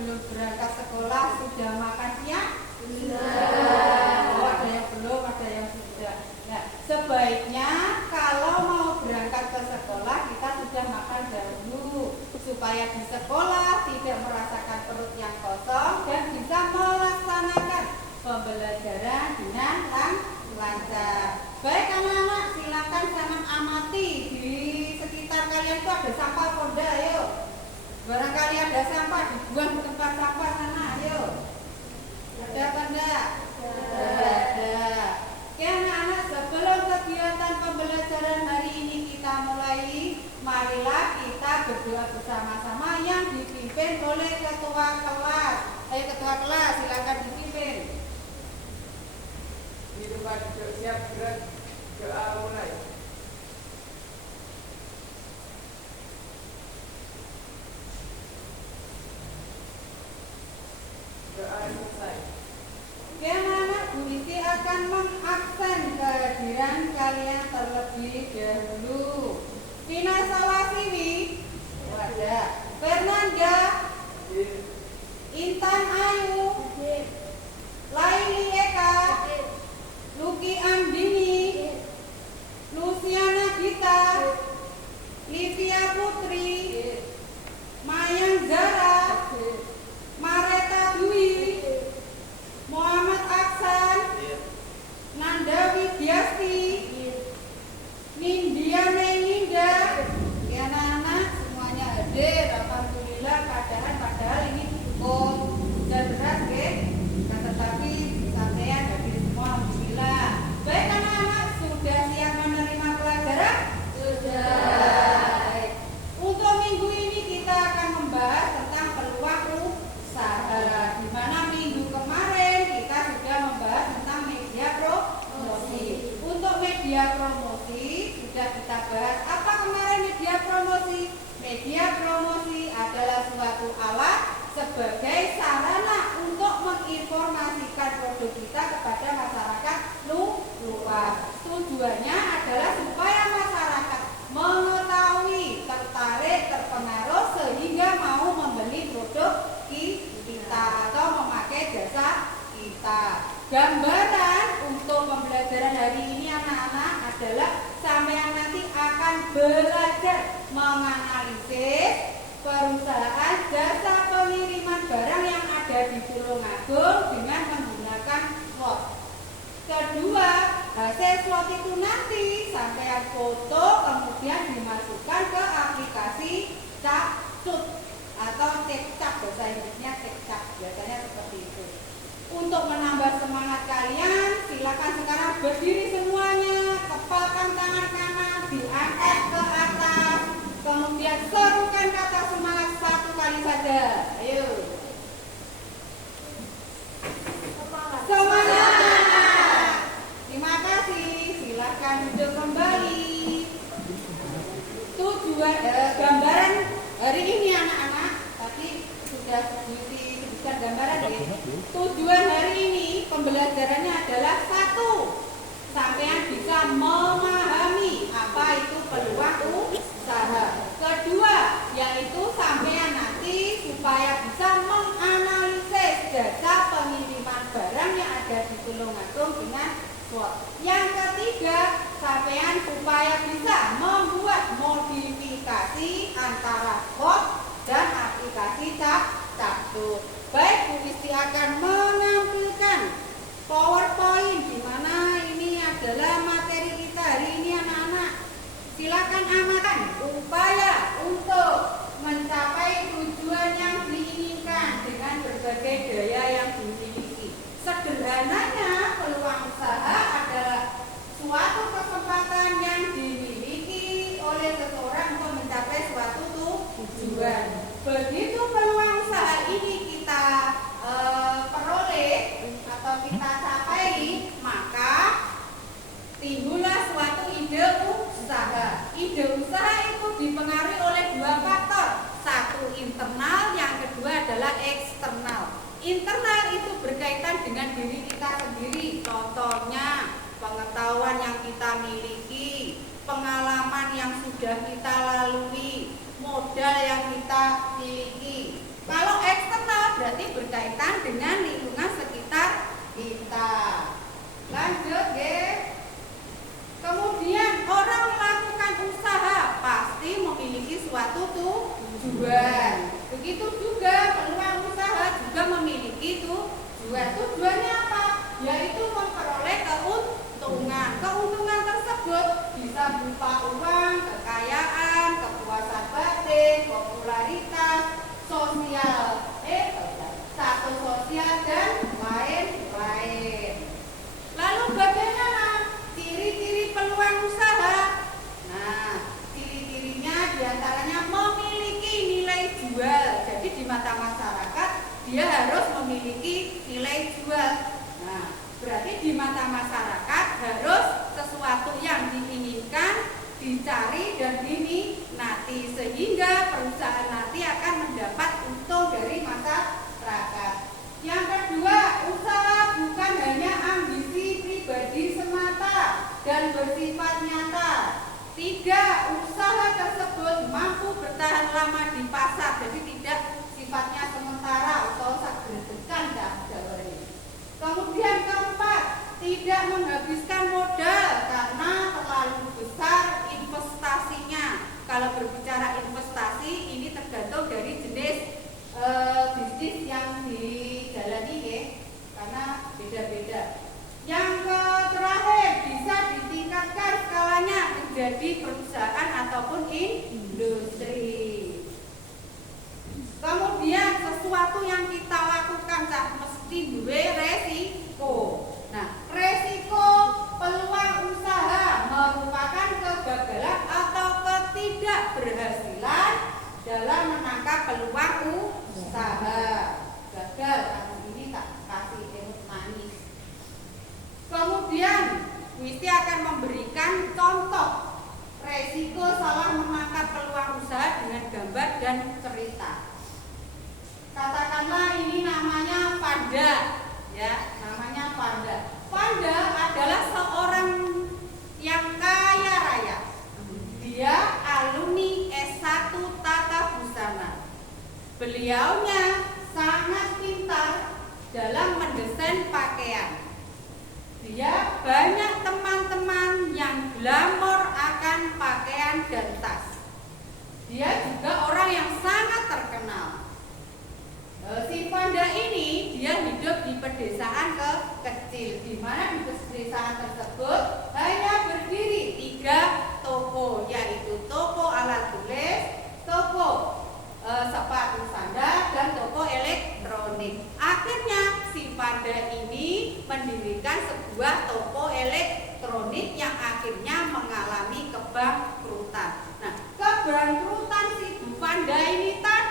sebelum berangkat sekolah sudah makan siang? Sudah. Oh, ada yang belum, ada yang sudah. Nah, sebaiknya kalau mau berangkat ke sekolah kita sudah makan dahulu supaya di sekolah tidak merasakan perut yang kosong dan bisa melaksanakan pembelajaran dengan lancar. Baik anak-anak, silakan jangan amati di sekitar kalian itu ada sampah Ponda, ayo. Barangkali ada sampah dibuang di tempat sampah sana, ayo. Ada apa enggak? Ada. Oke anak-anak, sebelum kegiatan pembelajaran hari ini kita mulai, marilah kita berdoa bersama-sama yang dipimpin oleh ketua kelas. Ayo ketua kelas, silakan dipimpin. Di tempat duduk siap gerak, doa mulai. Doa selesai. Oke anak-anak, Bu Iti akan mengabsen kehadiran kalian terlebih dahulu. Vina Salasiwi, ada. Fernanda, Intan Ayu, Laili Eka, Luki Andini, Luciana Gita, Livia Putri, Mayang Zara, Mareta Dwi, Muhammad Aksan, Nanda Widyasti, Nindya Neninda. Ya anak-anak semuanya hadir. Alhamdulillah, padahal ini cukup hujan deras ya. Tetapi sampean hadir semua, alhamdulillah. Baik anak-anak, sudah siap menerima pelajaran? Sudah. Baik. Untuk minggu ini kita akan membahas tentang peluang usaha. Di mana minggu kemarin kita sudah membahas tentang media promosi. Untuk media promosi sudah kita bahas. Apa kemarin media promosi? Media promosi adalah suatu alat sebagai sarana untuk menginformasikan produk kita kepada masyarakat luas. Tujuannya adalah supaya masyarakat mengetahui, tertarik, terpengaruh sehingga mau membeli produk kita atau memakai jasa kita. Gambaran untuk pembelajaran hari ini anak-anak adalah sampean nanti akan belajar menganalisis perusahaan jasa pengiriman barang yang ada di Tulungagung dengan menggunakan SWOT. Kedua, hasil SWOT itu nanti sampean foto kemudian dimasukkan ke aplikasi Capcut atau Cekcap, bahasa Inggrisnya Cekcap, biasanya seperti itu. Untuk menambah semangat kalian, silakan sekarang berdiri semuanya, kepalkan tangan kanan, diangkat ke atas, kemudian serukan kata semangat satu kali saja. Ayo. Semangat. Terima kasih. Silakan duduk kembali. Tujuan gambaran hari ini anak-anak tadi sudah disebutkan gambaran ya. Tujuan hari ini pembelajarannya adalah satu, sampean bisa memahami apa itu peluang usaha. Kedua, yaitu sampean nanti supaya bisa menganalisis jasa pengiriman barang yang ada di Tulungagung dengan SWOT. Yang ketiga, sampean supaya bisa membuat modifikasi antara SWOT dan aplikasi Capcut. Baik, Bu Isti akan menampilkan PowerPoint di mana ini adalah materi kita hari ini anak-anak. Silakan amalkan upaya untuk mencapai tujuan yang diinginkan dengan berbagai daya yang dimiliki. Sederhananya, peluang usaha adalah suatu kesempatan yang dimiliki oleh seseorang untuk mencapai suatu tujuan. Begitu peluang usaha ini kita peroleh atau kita capai, maka timbullah suatu ide usaha. Ide usaha itu dipengaruhi oleh dua faktor. Satu internal, yang kedua adalah eksternal. Internal itu berkaitan dengan diri kita sendiri. Contohnya pengetahuan yang kita miliki, pengalaman yang sudah kita lalui, modal yang kita miliki. Kalau eksternal berarti berkaitan dengan lingkungan sekitar kita. Lanjut, kemudian orang melakukan usaha pasti memiliki suatu tujuan. Begitu juga peluang usaha juga memiliki tujuan. Tujuannya apa? Yaitu memperoleh keuntungan. Keuntungan tersebut bisa berupa uang, kekayaan, kepuasan batin, popularitas, sosial, status sosial dan lain-lain. Lalu bagaimana ciri-ciri peluang usaha? Nah, ciri-cirinya diantaranya memiliki nilai jual. Jadi di mata masyarakat dia harus memiliki nilai jual. Nah, berarti di mata masyarakat harus sesuatu yang diinginkan, dicari dan diminati sehingga perusahaan nanti akan mendapat untung dari masyarakat. Yang kedua, usaha bukan hanya ambisi pribadi semata dan bersifat nyata. Tiga, usaha tersebut mampu bertahan lama di pasar, jadi tidak sifatnya sementara atau sagredekan ini. Kemudian keempat, tidak menghabiskan modal karena terlalu besar investasinya. Kalau berbicara investasi, ini tergantung dari jenis bisnis yang dijalani karena beda-beda. Yang terakhir, bisa ditingkatkan skalanya menjadi perusahaan ataupun industri. Kemudian sesuatu yang kita lakukan mesti duwe resiko. Nah, resiko peluang usaha merupakan kegagalan atau ketidakberhasilan dalam menangkap peluang usaha. Gagal, kamu ini tak kasih emot manis. Kemudian Wisti akan memberikan contoh resiko salah menangkap peluang usaha dengan gambar dan cerita. Katakanlah ini namanya Panda, ya, namanya Panda. Panda adalah seorang yang kaya raya. Dia alumni S1 Tata Busana. Beliaunya sangat pintar dalam mendesain pakaian. Dia banyak teman-teman yang glamor akan pakaian dan tas. Dia juga orang yang sangat terkenal. Si Panda ini dia hidup di pedesaan kecil, di mana di pedesaan tersebut hanya berdiri 3 toko, yaitu toko alat tulis, toko sepatu sandal dan toko elektronik. Akhirnya si Panda ini mendirikan sebuah toko elektronik yang akhirnya mengalami kebangkrutan. Nah, kebangkrutan si Panda ini tadi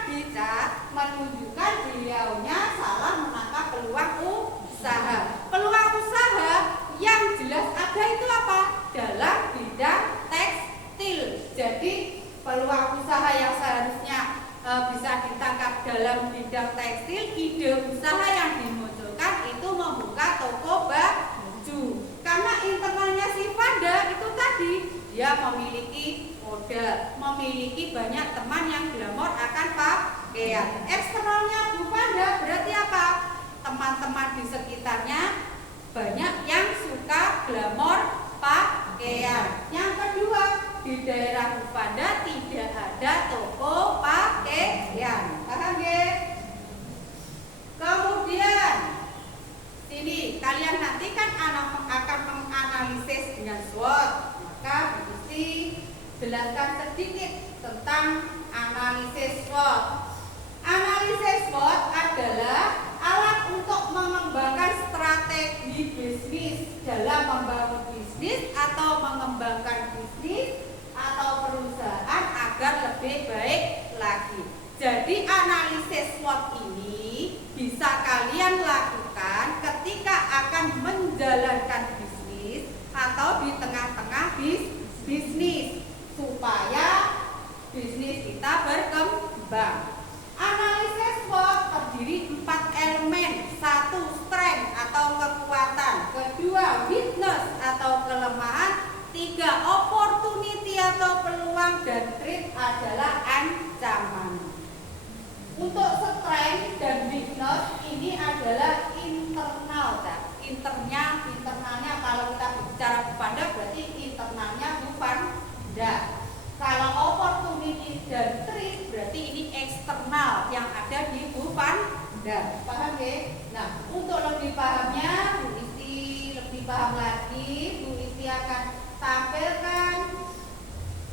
menunjukkan beliaunya salah menangkap peluang usaha. Peluang usaha yang jelas ada itu apa? Dalam bidang tekstil. Jadi peluang usaha yang seharusnya bisa ditangkap dalam bidang tekstil, ide usaha yang dimunculkan itu membuka toko baju. Karena internalnya si Panda itu tadi dia memiliki modal, memiliki banyak teman yang glamor akan pakaian. Eksternalnya Bu Panda berarti apa? Teman-teman di sekitarnya banyak yang suka glamor pakaian. Yang kedua, di daerah Bu Panda tidak ada toko pakaian. Paham ya? Kemudian sini kalian nanti kan akan menganalisis dengan SWOT. Maka mesti jelaskan sedikit tentang analisis SWOT. Analisis SWOT adalah alat untuk mengembangkan strategi bisnis dalam membangun bisnis atau mengembangkan bisnis atau perusahaan agar lebih baik lagi. Jadi analisis SWOT ini bisa kalian lakukan ketika akan menjalankan bisnis atau di tengah-tengah bisnis supaya bisnis kita berkembang. Analisis SWOT terdiri 4 elemen. 1. Strength atau kekuatan. 2. Weakness atau kelemahan. 3. Opportunity atau peluang. Dan threat adalah ancaman. Untuk strength dan weakness Nah, paham ya? Nah, untuk lebih pahamnya, Bu Isti lebih paham lagi, Bu Isti akan tampilkan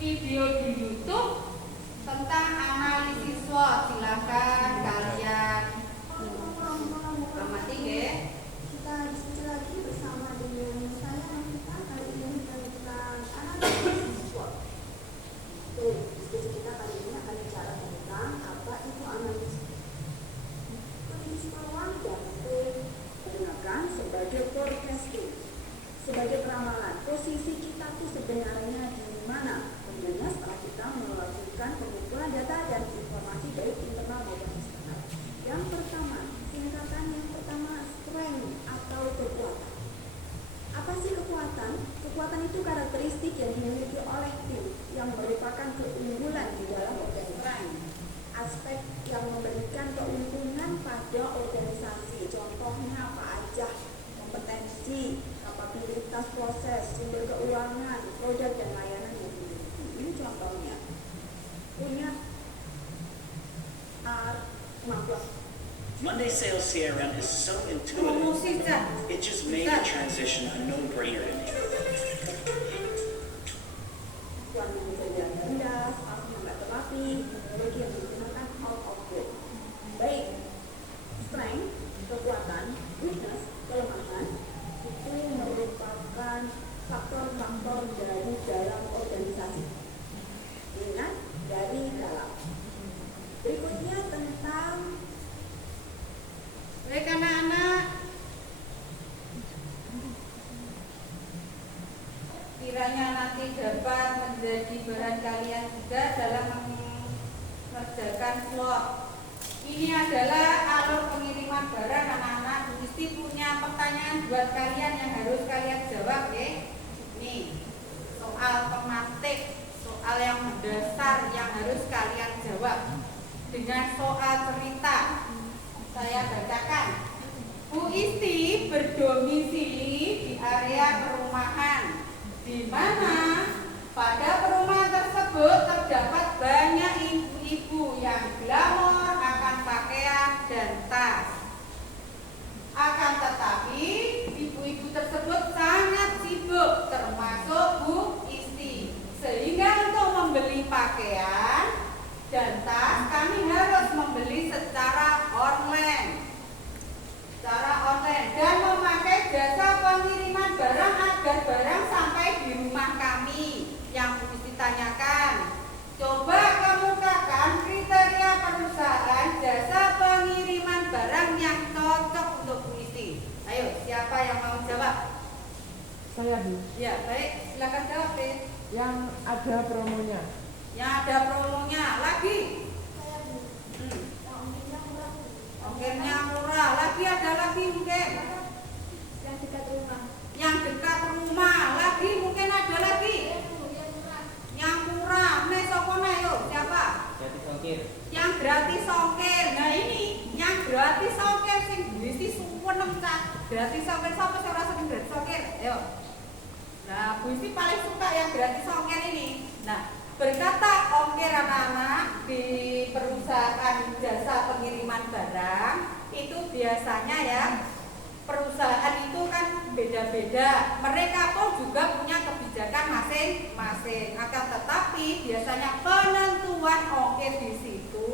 video di YouTube tentang analisis SWOT. Silakan kalian amati ya. Kita diskusi lagi bersama dengan saya Novita. Kali ini tentang analisis SWOT. Oke, diskusi kita kali ini akan bicara tentang apa itu analisis. Kondisi keluarga digunakan sebagai forecasting, sebagai peramalan posisi kita tuh sebenarnya di mana. Kemudian setelah kita melakukan pengumpulan data dan informasi baik internal maupun eksternal. Yang pertama, singkatan yang pertama strength atau kekuatan. Apa sih kekuatan? Kekuatan itu karakteristik yang dimiliki oleh tim yang merupakan keunggulan di dalam organisasi. Aspek yang memberikan keuntungan pada organisasi. Contohnya apa aja? Kompetensi, kapabilitas proses, sumber keuangan, produk dan layanan yang dimiliki. Ini contohnya. Punya kemampuan. Monday Sales CRM is so intuitive, it just made the transition a no-brainer to me. Tuan yang menjadi rendah, staff yang tidak terapi, teknologi yang digunakan out of date. Baik, strength, kekuatan, weakness, kelemahan, itu merupakan faktor-faktor dari dalam organisasi. Ingat, dari dalam. Berikutnya tentang Baik anak-anak, kiranya nanti dapat menjadi bahan kalian juga dalam mengerjakan SWOT. Ini adalah alur pengiriman barang anak-anak. Mesti punya pertanyaan buat kalian yang harus kalian jawab ya. Nih, soal tematik, soal yang mendasar yang harus kalian jawab dengan soal cerita. Saya bacakan. Bu Isti berdomisili di area perumahan, di mana pada perumahan tersebut terdapat banyak ibu-ibu yang glamor akan pakaian dan tas. Akan tetapi, ibu-ibu tersebut sangat sibuk, termasuk Bu Isti, sehingga untuk membeli pakaian dan tas kami harus membeli secara online dan memakai jasa pengiriman barang agar barang sampai di rumah kami. Yang ditanyakan, coba kemukakan kriteria perusahaan jasa pengiriman barang yang cocok untuk Bu Isti. Ayo, siapa yang mau jawab? Saya Bu. Ya, baik, silakan jawab, Pit. Yang ada promonya. Yang ada promonya lagi. Ongkirnya murah. Lagi ada lagi mungkin. yang dekat rumah. Yang dekat rumah. Lagi mungkin ada lagi. Yang murah. Nih sopone yuk. Siapa? Gratis ongkir. Yang gratis ongkir. Nah ini yang gratis ongkir sing berisi suwenem cak. Gratis ongkir sapa sing ora seneng gratis ongkir? Ayo. Nah, Bu Isti paling suka yang gratis ongkir ini. Nah, berkata ongkir anak-anak di perusahaan jasa pengiriman barang itu biasanya ya perusahaan itu kan beda-beda. Mereka pun juga punya kebijakan masing-masing. Akan tetapi biasanya penentuan ongkir di situ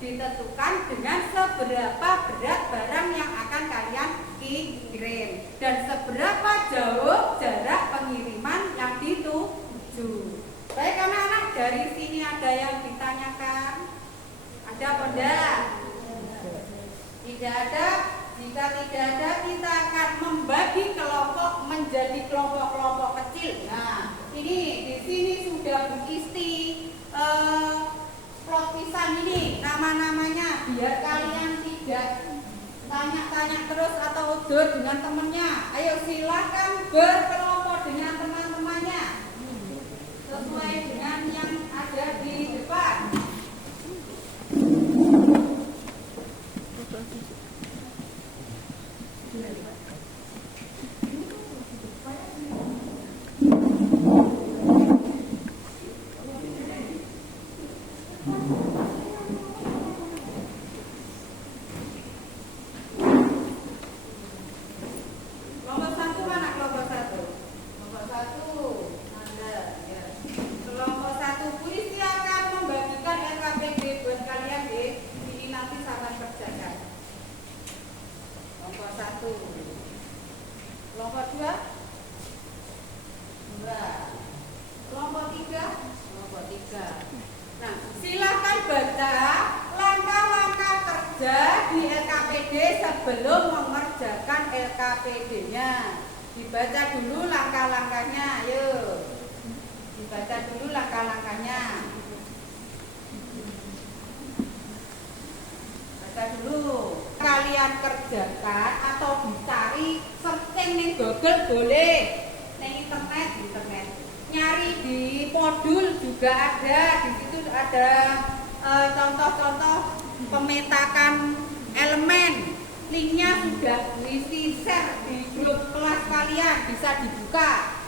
ditentukan dengan seberapa berat barang yang akan kalian kirim dan seberapa jauh jarak pengiriman yang dituju. Baik anak-anak, dari sini ada yang ditanyakan? Ada apa enggak? Tidak ada. Jika tidak ada, kita akan membagi kelompok menjadi kelompok-kelompok kecil. Nah, ini di sini sudah Bu Isti plot pisan ini nama-namanya biar kalian tidak tanya-tanya terus atau udur dengan temannya. Ayo silakan berkelompok dengan teman-temannya sesuai dengan yang ada di depan. kalian kerjakan. Kelompok 1. Kelompok 2. 2. Kelompok 3. Kelompok 3. Nah, silakan baca langkah-langkah kerja di LKPD sebelum mengerjakan LKPD-nya. Dibaca dulu langkah-langkahnya, ayo. Dibaca dulu langkah-langkahnya. Baca dulu. Kalian kerjakan atau dicari searching ning Google boleh. Ning internet, nyari di modul juga ada. Di situ ada contoh-contoh pemetakan elemen. Linknya sudah diisi share di grup kelas kalian, bisa dibuka.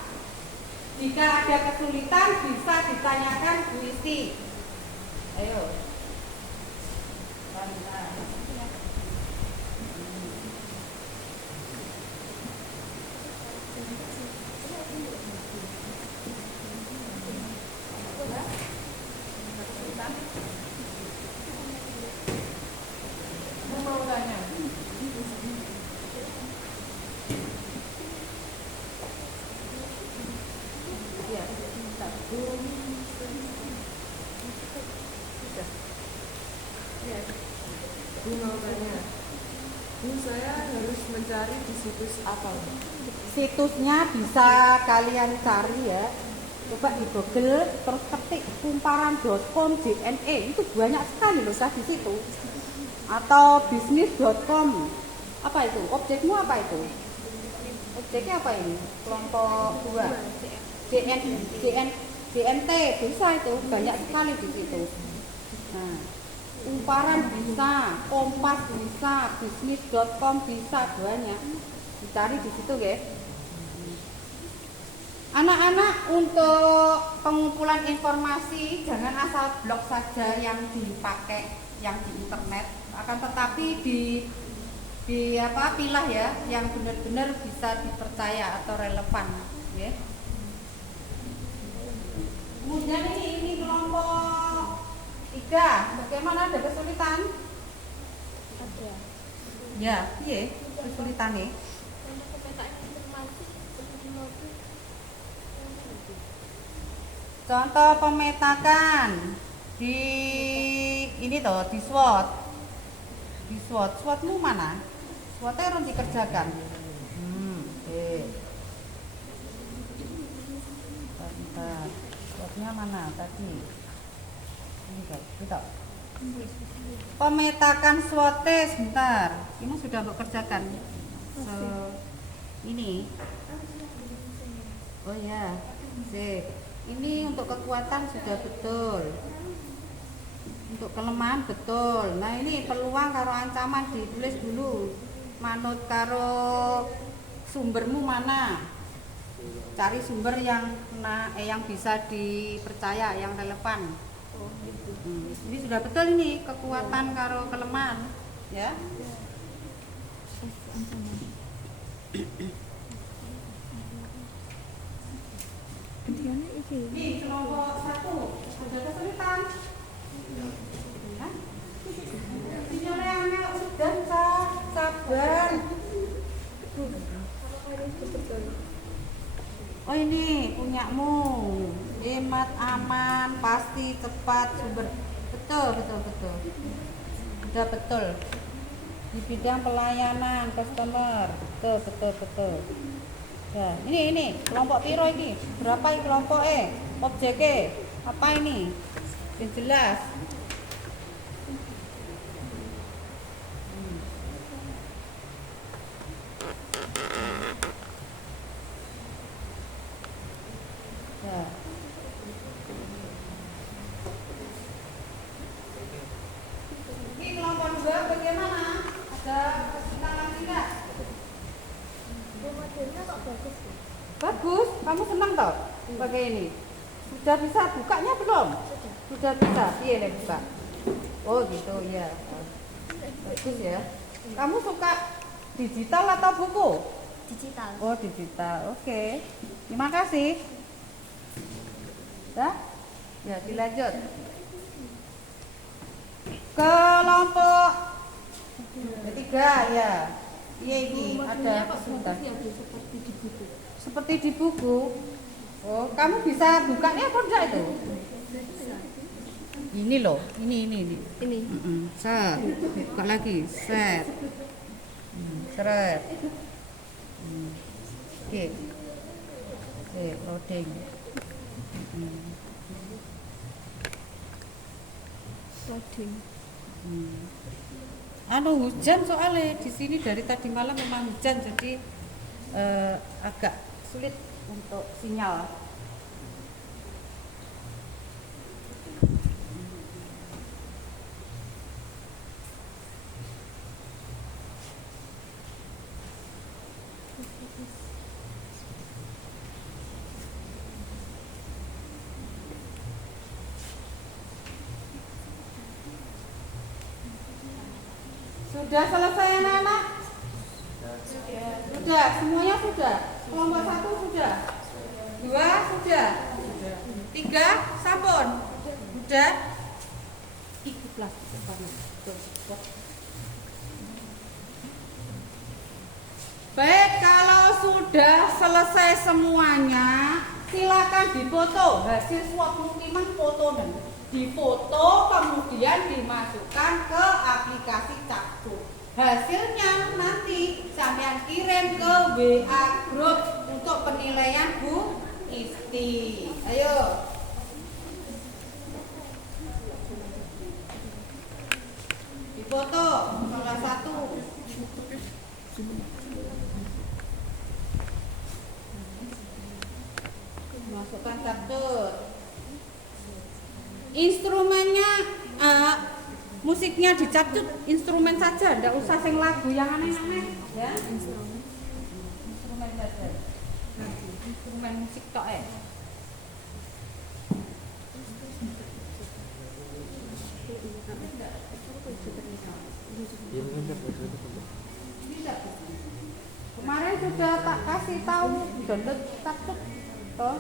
Jika ada kesulitan bisa ditanyakan Bu Isti. Ayo. Mau tanya. Ya, bentar. Ya. Bu mau tanya. Bu, saya harus mencari di situs apa? Situsnya bisa kalian cari ya. Coba di Google terus ketik kumparan.com JNE, itu banyak sekali loh di situ. Atau bisnis.com. Apa itu? Objekmu apa itu? Objeknya apa ini? Kelompok 2. JNT bisa itu, banyak sekali di situ. Nah, kumparan bisa, kompas bisa, bisnis.com bisa, banyak. Dicari di situ ya. Anak-anak, untuk pengumpulan informasi jangan asal blog saja yang dipakai yang di internet, akan tetapi pilah ya yang benar-benar bisa dipercaya atau relevan ya. Kemudian ini kelompok 3, bagaimana, ada kesulitan? Ada. Ya, iya, kesulitan nih. Untuk pemetaan informasi seperti modul. Contoh pemetakan di ini toh, di SWOT. Di SWOT, SWOTmu mana? SWOT-nya harus dikerjakan. Oke. Bentar. SWOT-nya mana tadi? Ini guys, kita. Pemetakan SWOT sebentar. Ini sudah bekerjakan. Ini. Oh ya, sip. Ini untuk kekuatan sudah betul. Untuk kelemahan betul. Nah ini peluang karo ancaman ditulis dulu. Manut karo sumbermu mana? Cari sumber yang yang bisa dipercaya, yang relevan. Ini sudah betul ini kekuatan karo kelemahan, ya. Ini kelompok 1 ada kesulitan. Sinyalnya sudah sabar. Oh ini punyamu, hemat, aman, pasti, cepat, sumber. Betul. Sudah betul. Di bidang pelayanan customer. Betul. Ya, ini kelompok piro ini? Berapa ini kelompok objeknya? Apa ini? Yang jelas. Ya. Ini kelompok 2 bagaimana? Ada kesulitan tidak? Modulnya kok bagus ya? Bagus, kamu senang tau pakai ini? Sudah bisa bukanya belum? Sudah bisa, iya nih buka. Oh gitu ya. Bagus ya. Kamu suka digital atau buku? Digital. Oh digital, oke. Terima kasih. Ya dilanjut. Kelompok 3 ya. Iya ini ada sebentar. Seperti di buku. Oh, kamu bisa bukanya apa enggak itu? Ini loh, ini. Set, buka lagi, set. Seret. Oke. Oke, loading. Loading. Hujan soalnya di sini dari tadi malam memang hujan, jadi agak sulit untuk sinyal. Sudah selesai anak-anak? Sudah, semuanya sudah. Kelompok 1 sudah. 2 sudah. 3 sabun. Sudah. Ikutlah. Baik, kalau sudah selesai semuanya, silakan difoto hasil swab musiman fotonya. Difoto kemudian dimasukkan ke aplikasi Capsut. Hasilnya nanti sampean kirim ke WA grup untuk penilaian Bu Isti. Ayo. Difoto salah satu. Masukkan Capsut. Instrumennya musiknya dicapcut instrumen saja, tidak usah sing lagu yang aneh-aneh ya. Instrumen saja. Instrumen musik tok Kemarin sudah tak kasih tahu download Capsut toh.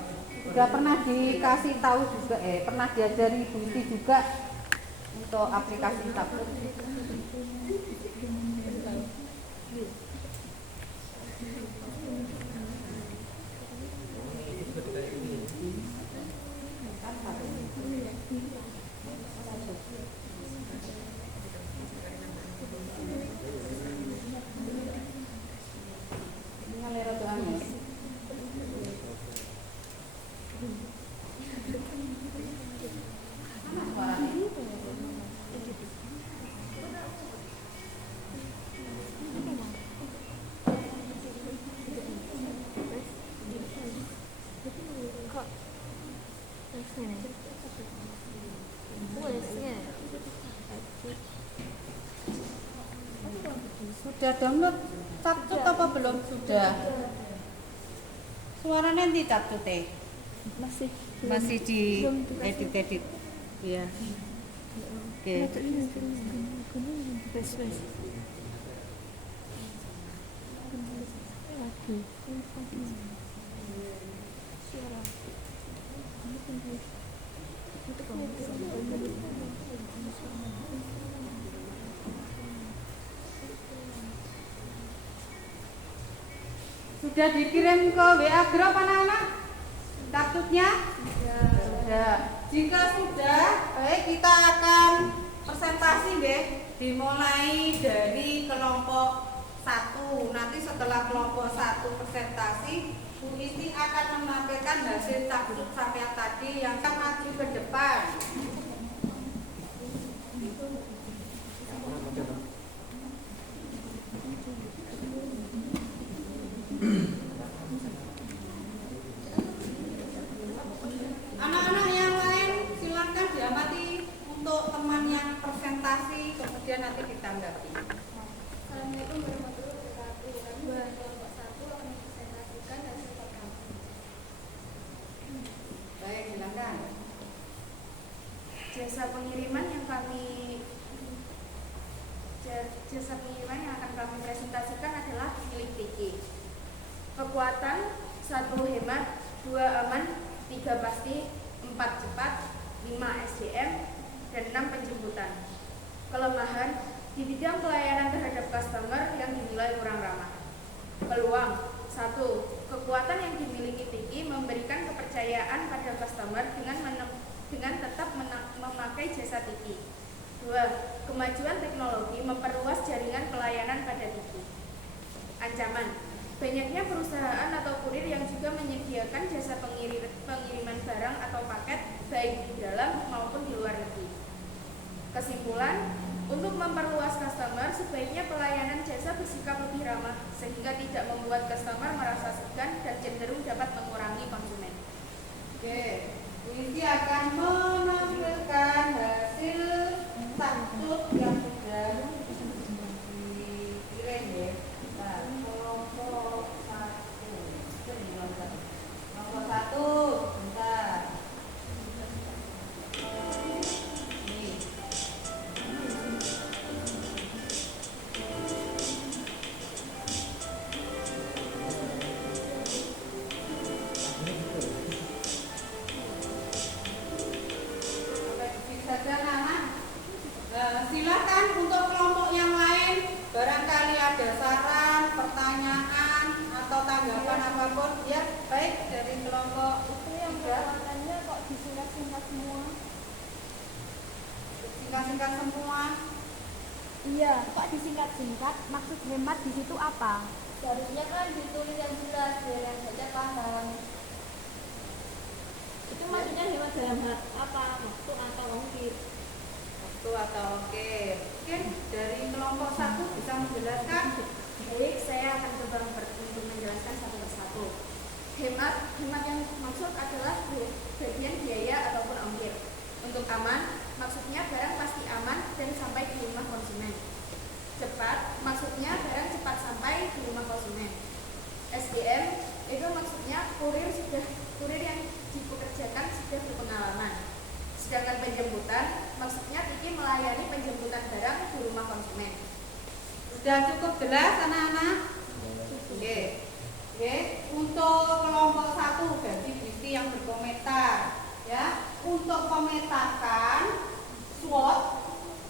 Sudah pernah dikasih tahu juga pernah diajari Bu Iti juga untuk aplikasi Capsut. Sudah download Capsut apa belum? Sudah. Suaranya di Capsut masih di edit. Iya. Oke. Sudah dikirim ke WA grup anak-anak? Capsutnya? Sudah. Jika sudah, baik kita akan presentasi deh. Dimulai dari kelompok 1. Nanti setelah kelompok 1 presentasi, Bu Isti akan menampilkan hasil Capsut sampai tadi yang akan maju ke depan. Anak-anak yang lain silakan diamati untuk teman yang presentasi, kemudian nanti ditanggapi. Assalamualaikum warahmatullahi wabarakatuh. Kami dari kelompok 1 akan mempresentasikan hasil program. Baik, silakan. Jasa pengiriman yang akan kami presentasikan adalah milik Tiki. Kekuatan 1 hemat, 2 aman, 3 pasti, 4 cepat, 5 SDM, dan 6 penjemputan. Kelemahan di bidang pelayanan terhadap terhadap customer yang dinilai kurang ramah. Peluang 1. Kekuatan yang dimiliki Tiki memberikan kepercayaan pada customer dengan tetap memakai jasa Tiki. 2. Kemajuan teknologi memperluas jaringan pelayanan pada Tiki. Ancaman: banyaknya perusahaan atau kurir yang juga menyediakan jasa pengiriman barang atau paket baik di dalam maupun di luar negeri. Kesimpulan, untuk memperluas customer, sebaiknya pelayanan jasa bersikap lebih ramah sehingga tidak membuat customer merasa segan dan cenderung dapat mengurangi konsumen. Oke, Puisi akan menampilkan hasil santut yang sudah dikirim ya. Nah, kelompok 1. Kelompok 1, bentar. Nih. Silakan untuk kelompok yang lain, barangkali ada saran, pertanyaan atau tanggapan apapun ya. Baik, dari kelompok Itu yang pertanyaannya kok disingkat-singkat semua? singkat-singkat semua. Iya, kok disingkat-singkat? Maksud hemat di situ apa? Seharusnya kan ditulis yang jelas biar yang baca paham. Itu maksudnya hemat dalam apa? Waktu atau ongkir? Waktu atau oke. Mungkin dari kelompok 1 bisa menjelaskan. Baik, saya akan coba untuk menjelaskan satu persatu. Hemat yang maksud adalah bagian biaya ataupun ongkir. Untuk aman, maksudnya barang pasti aman dan sampai di rumah konsumen. Cepat, maksudnya barang cepat sampai di rumah konsumen. SDM itu maksudnya kurir yang dipekerjakan sudah berpengalaman. Sedangkan penjemputan, maksudnya Tiki melayani penjemputan barang di rumah konsumen. Sudah cukup jelas anak-anak? Oke. Oke, untuk kelompok 1 bagi Gusti yang berkomentar ya, untuk memetakan SWOT,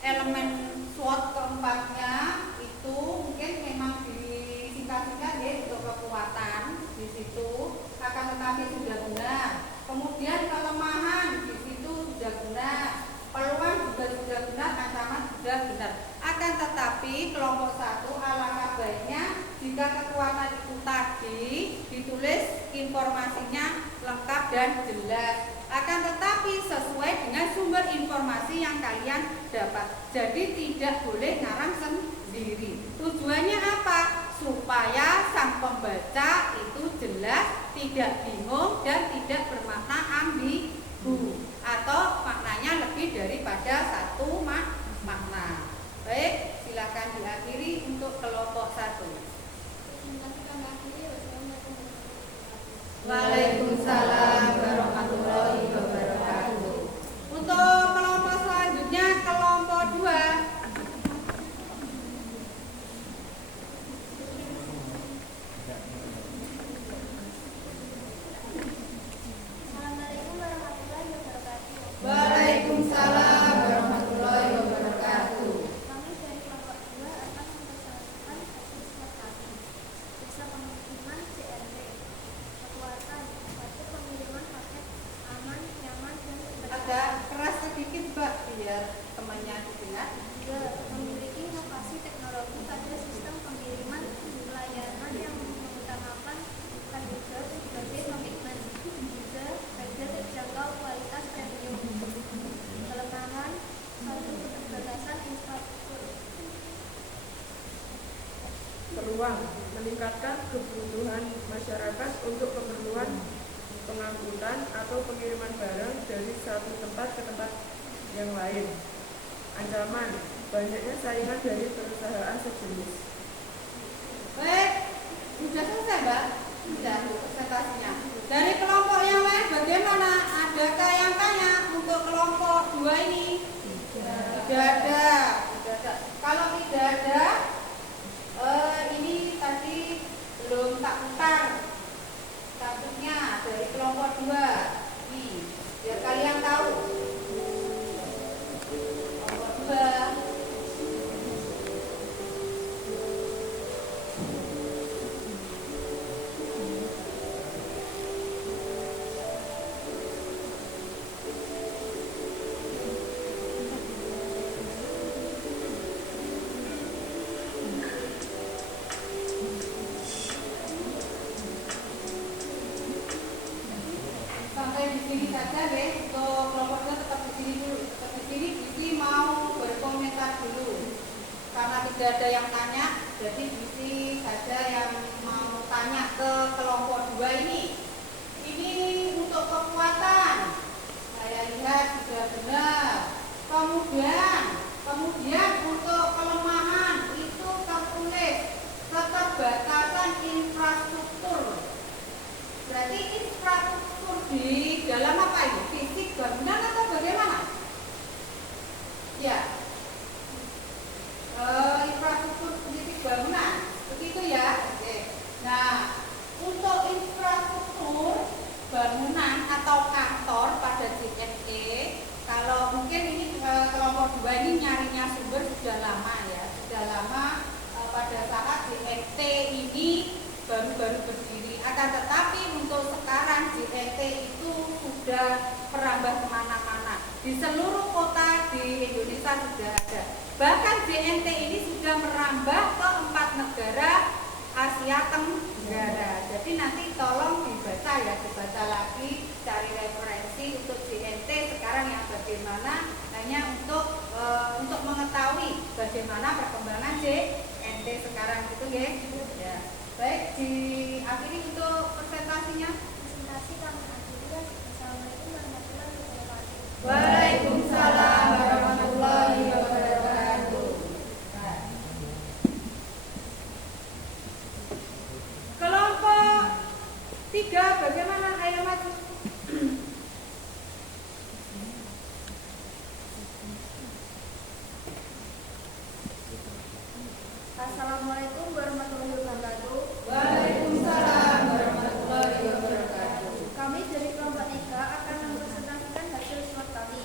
elemen SWOT keempatnya itu mungkin memang disingkat-singkat ya, untuk kekuatan di situ akan tetapi sudah benar. Kemudian kelemahan di situ sudah benar, peluang juga sudah benar, ancaman sudah benar. Akan tetapi kelompok 1 alangkah baiknya jika kekuatan itu tadi ditulis informasinya lengkap dan jelas. Akan tetapi sesuai dengan sumber informasi yang kalian dapat. Jadi tidak boleh ngarang sendiri. Tujuannya apa? Supaya sang pembaca itu jelas, tidak bingung dan tidak bermakna ambigu atau maknanya lebih daripada satu makna. Baik, silakan diakhiri untuk kelompok 1. Waalaikumsalam warahmatullahi wabarakatuh. Untuk kelompok selanjutnya kelompok 2. Assalamualaikum warahmatullahi wabarakatuh. Waalaikumsalam warahmatullahi wabarakatuh. Kami dari kelompok 2 akan mempersoalkan hasil SWOT kami. Jasa pengiriman CRT. Kekuatan 1. Pengiriman paket aman, nyaman, dan Agak keras sedikit Mbak biar temannya didengar. 2. Memiliki inovasi teknologi pada sistem pengiriman pelayanan yang mengutamakan kinerja sebagai komitmen. 3. Harga terjangkau, kualitas premium. Kelemahan 1. Keterbatasan infrastruktur. Peluang meningkatkan kebutuhan masyarakat untuk keperluan pengangkutan atau pengiriman barang dari satu tempat ke tempat yang lain. Ancaman banyaknya saingan dari perusahaan sejenis. Baik, sudah selesai Mbak? Sudah presentasinya. Dari kelompok yang lain bagaimana? Adakah yang tanya untuk kelompok 2 ini? Tidak ada. Kalau tidak ada, ini tadi belum tak putar statusnya dari kelompok 2. Biar kalian tahu. Kelompok 2. saja deh untuk kelompok 2 tetap di sini dulu. Tetap di sini Bisi mau berkomentar dulu. Karena tidak ada yang tanya, jadi Bisi saja yang mau tanya ke kelompok 2 ini. Ini untuk kekuatan. Saya lihat sudah benar. Kemudian untuk kelemahan itu tertulis keterbatasan infrastruktur. Berarti infrastruktur di dalam apa ini? Fisik bangunan atau bagaimana? Ya, infrastruktur fisik bangunan, begitu ya. Oke. Nah, untuk infrastruktur bangunan atau kantor pada JNE, kalau mungkin ini kelompok 2 ini nyarinya sumber sudah lama ya, sudah lama pada saat JNT ini baru-baru berdiri. Akan tetapi untuk sekarang JNT itu sudah merambah kemana-mana. Di seluruh kota di Indonesia sudah ada. Bahkan JNT ini sudah merambah ke 4 negara Asia Tenggara. Jadi nanti tolong dibaca ya, dibaca lagi, cari referensi untuk JNT sekarang yang bagaimana, hanya untuk mengetahui bagaimana perkembangan JNT sekarang gitu ya. Ya. Baik, diakhiri untuk presentasinya. Presentasi kami akhiri. Assalamualaikum warahmatullahi wabarakatuh. Waalaikumsalam warahmatullahi wabarakatuh. Nah. Kelompok 3 bagaimana? Ayo maju. Assalamualaikum warahmatullahi wabarakatuh. Waalaikumsalam warahmatullahi wabarakatuh. Kami dari kelompok 3 akan mempresentasikan hasil SWOT kami.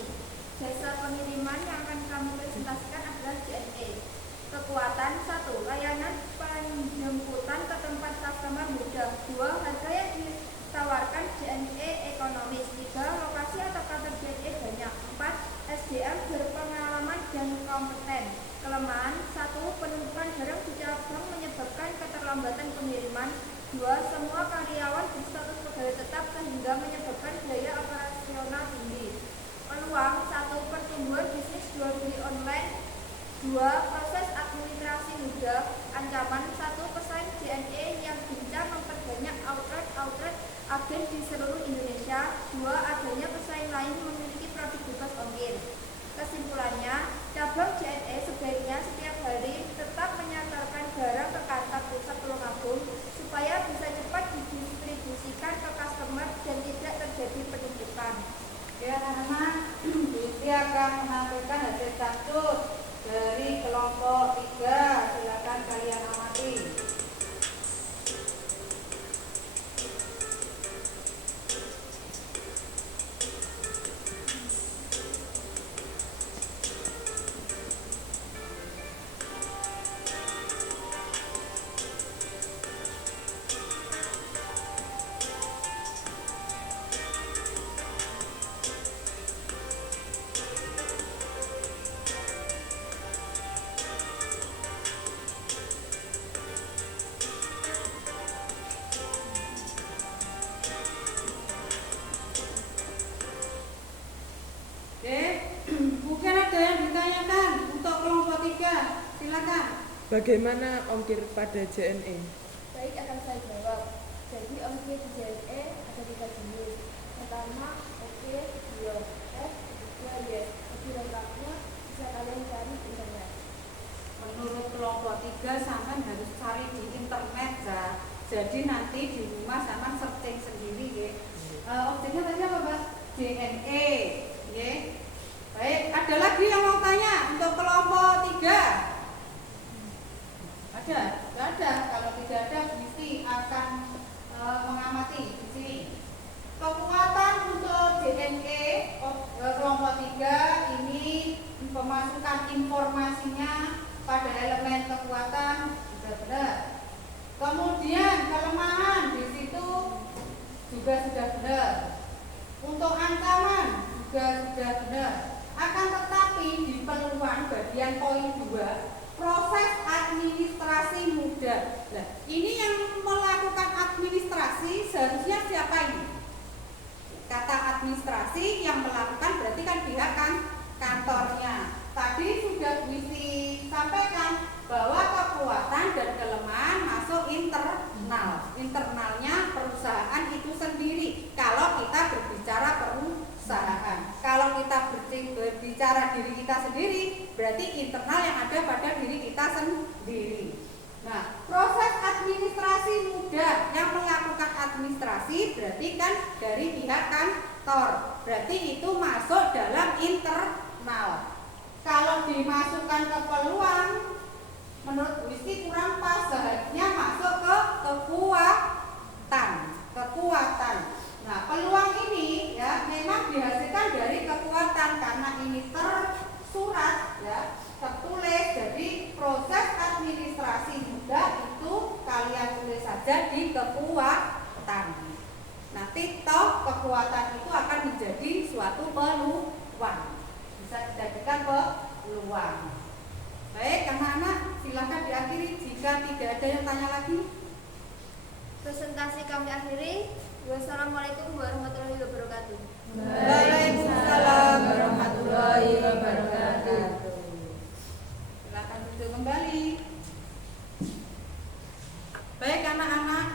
Jasa pengiriman yang akan kami presentasikan adalah JNE. Kekuatan 1. Layanan penjemputan ke tempat customer mudah. 2. Harga yang ditawarkan JNE ekonomis. 3. Lokasi atau kantor JNE banyak. 4. SDM berpengalaman dan kompeten. Kelemahan 1. Penumpukan barang di cabang menyebabkan keterlambatan pengiriman. 2. Semua karyawan berstatus pegawai tetap sehingga menyebabkan biaya operasional tinggi. Peluang 1. Pertumbuhan bisnis jual beli online. 2. Proses administrasi mudah. Ancaman 1. Pesaing JNE yang gencar memperbanyak outlet agen di seluruh Indonesia. 2. Adanya pesaing lain memiliki produk bebas ongkir. Kesimpulannya, cabang JNE sebaiknya setiap hari tetap menyantarkan barang ke kantor pusat Tulungagung supaya bisa cepat didistribusikan ke customer dan tidak terjadi penumpukan. Ya, anak-anak, Bisi akan menampilkan hasil status dari kelompok 3. Silakan kalian amati. Mungkin ada yang ditanyakan untuk kelompok 3. Silakan. Bagaimana ongkir pada JNE? Baik, akan saya jawab. Jadi ongkir di JNE ada 3 jenis. Pertama, ongkir, 2 F, 2 Y. Lebih lengkapnya bisa kalian cari di internet. Menurut kelompok 3 sampai harus cari di internet ya. Jadi nanti di rumah sama searching sendiri ya. Objeknya tadi apa, Mbak? JNE. Ya. Baik, ada lagi yang mau tanya untuk kelompok 3? Ada? Tidak ada. Kalau tidak ada, Bisi akan mengamati di sini. Kekuatan untuk JNE kelompok 3 ini pemasukan informasinya pada elemen kekuatan sudah benar. Kemudian kelemahan di situ juga sudah benar. Untuk ancaman juga sudah benar. Akan tetapi di peluang bagian poin 2, proses administrasi mudah. Nah, ini yang melakukan administrasi seharusnya siapa ini? Kata administrasi administrasi yang melakukan berarti kan pihak kantornya. Tadi sudah Bu Isti sampaikan bahwa kekuatan dan kelemahan masuk internal. Internalnya perusahaan itu sendiri. Kalau kita berbicara perusahaan, kalau kita berbicara diri kita sendiri, berarti internal yang ada pada diri kita sendiri. Nah, proses administrasi mudah. Yang melakukan administrasi berarti kan dari pihak kantor. Berarti itu masuk dalam internal. Kalau dimasukkan ke peluang, menurut Bu Isti kurang pas, seharusnya masuk ke kekuatan. Nah, peluang ini ya memang dihasilkan dari kekuatan karena ini tersurat ya, tertulis. Jadi proses administrasi mudah itu kalian tulis saja di kekuatan. Nanti toh kekuatan itu akan menjadi suatu peluang. Bisa dijadikan peluang. Baik, anak-anak silahkan diakhiri jika tidak ada yang tanya lagi. Presentasi kami akhiri. Wassalamualaikum warahmatullahi wabarakatuh. Waalaikumsalam warahmatullahi wabarakatuh. Silakan duduk kembali. Baik anak-anak,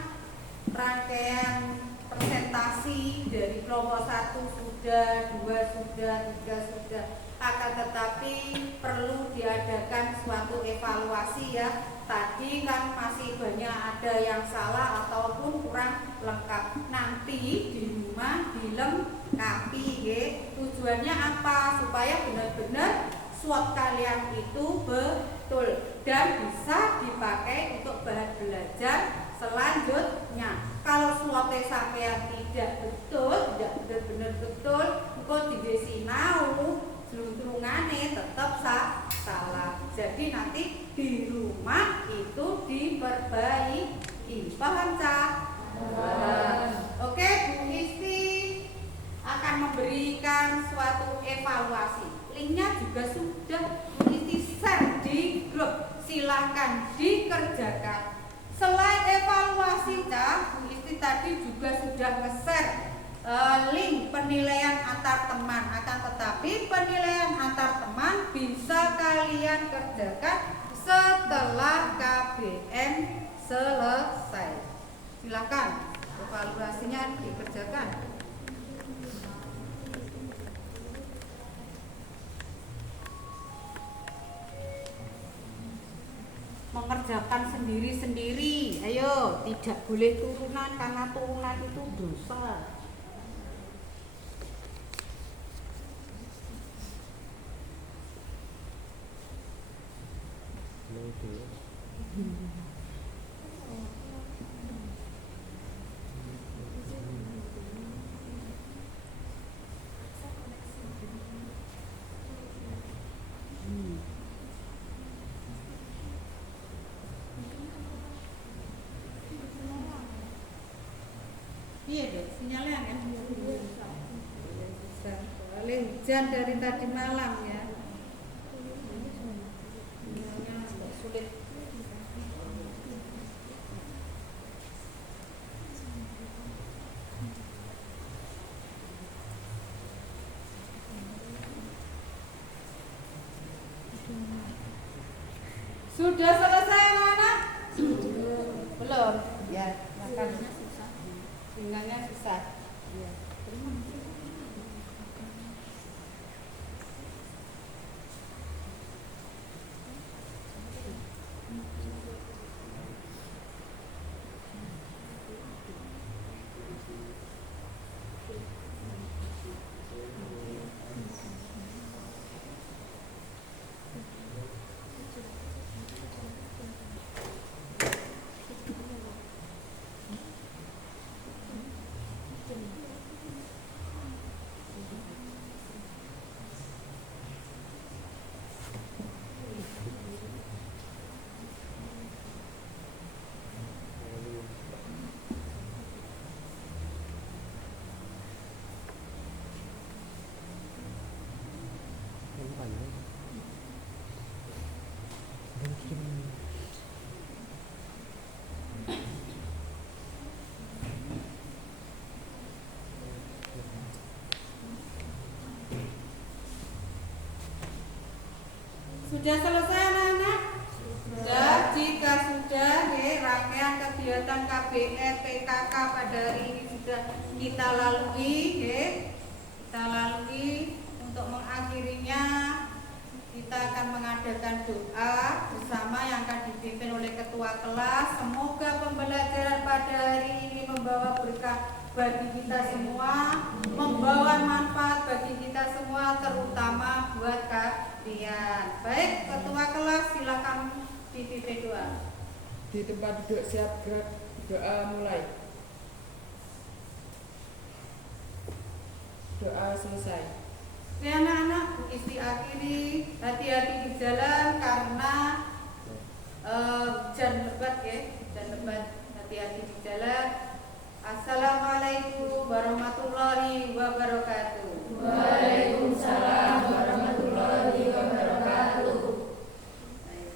rangkaian presentasi dari kelompok 1 sudah, 2 sudah, 3 sudah. Akan tetapi perlu diadakan suatu evaluasi ya. Tadi kan masih banyak ada yang salah ataupun kurang lengkap. Nanti di rumah dilengkapi ya. Tujuannya apa? Supaya benar-benar SWOT kalian itu betul dan bisa dipakai untuk bahan belajar selanjutnya. Kalau SWOT sampean tidak betul, tidak benar-benar betul, kok didesinau seluntrungane tetap salah. Jadi nanti di rumah itu diperbaiki. Paham Cak? Oke, Bu Isti akan memberikan suatu evaluasi. Linknya juga sudah Bu Isti share di grup. Silahkan dikerjakan. Selain evaluasi Cak, Bu Isti tadi juga sudah nge-share link penilaian antar teman. Akan tetapi penilaian antar teman bisa kalian kerjakan setelah KBM selesai. Silakan evaluasinya dikerjakan. Mengerjakan sendiri-sendiri. Ayo, tidak boleh turunan karena turunan itu dosa. Iya deh, sinyalnya kan paling hujan dari tadi malam ya. Sinyalnya agak sulit. Sudah selesai anak-anak? Belum? Ya, makanya susah. Tinggalnya susah. Ya. Sudah selesai anak-anak? Sudah. Jika sudah, rangkaian kegiatan KBR PKK pada hari ini sudah kita lalui, kita lalui. Untuk mengakhirinya, kita akan mengadakan doa bersama yang akan dipimpin oleh ketua kelas. Semoga pembelajaran pada hari ini membawa berkah bagi kita semua, membawa manfaat bagi kita semua, terutama buat kalian. Baik, ketua kelas silakan dipimpin doa. Di tempat duduk siap gerak, doa mulai. Doa selesai. Oke anak-anak, isi akhiri, hati-hati di jalan karena hujan lebat hujan lebat, hati-hati di jalan. Assalamualaikum warahmatullahi wabarakatuh. Waalaikumsalam warahmatullahi wabarakatuh. Baik.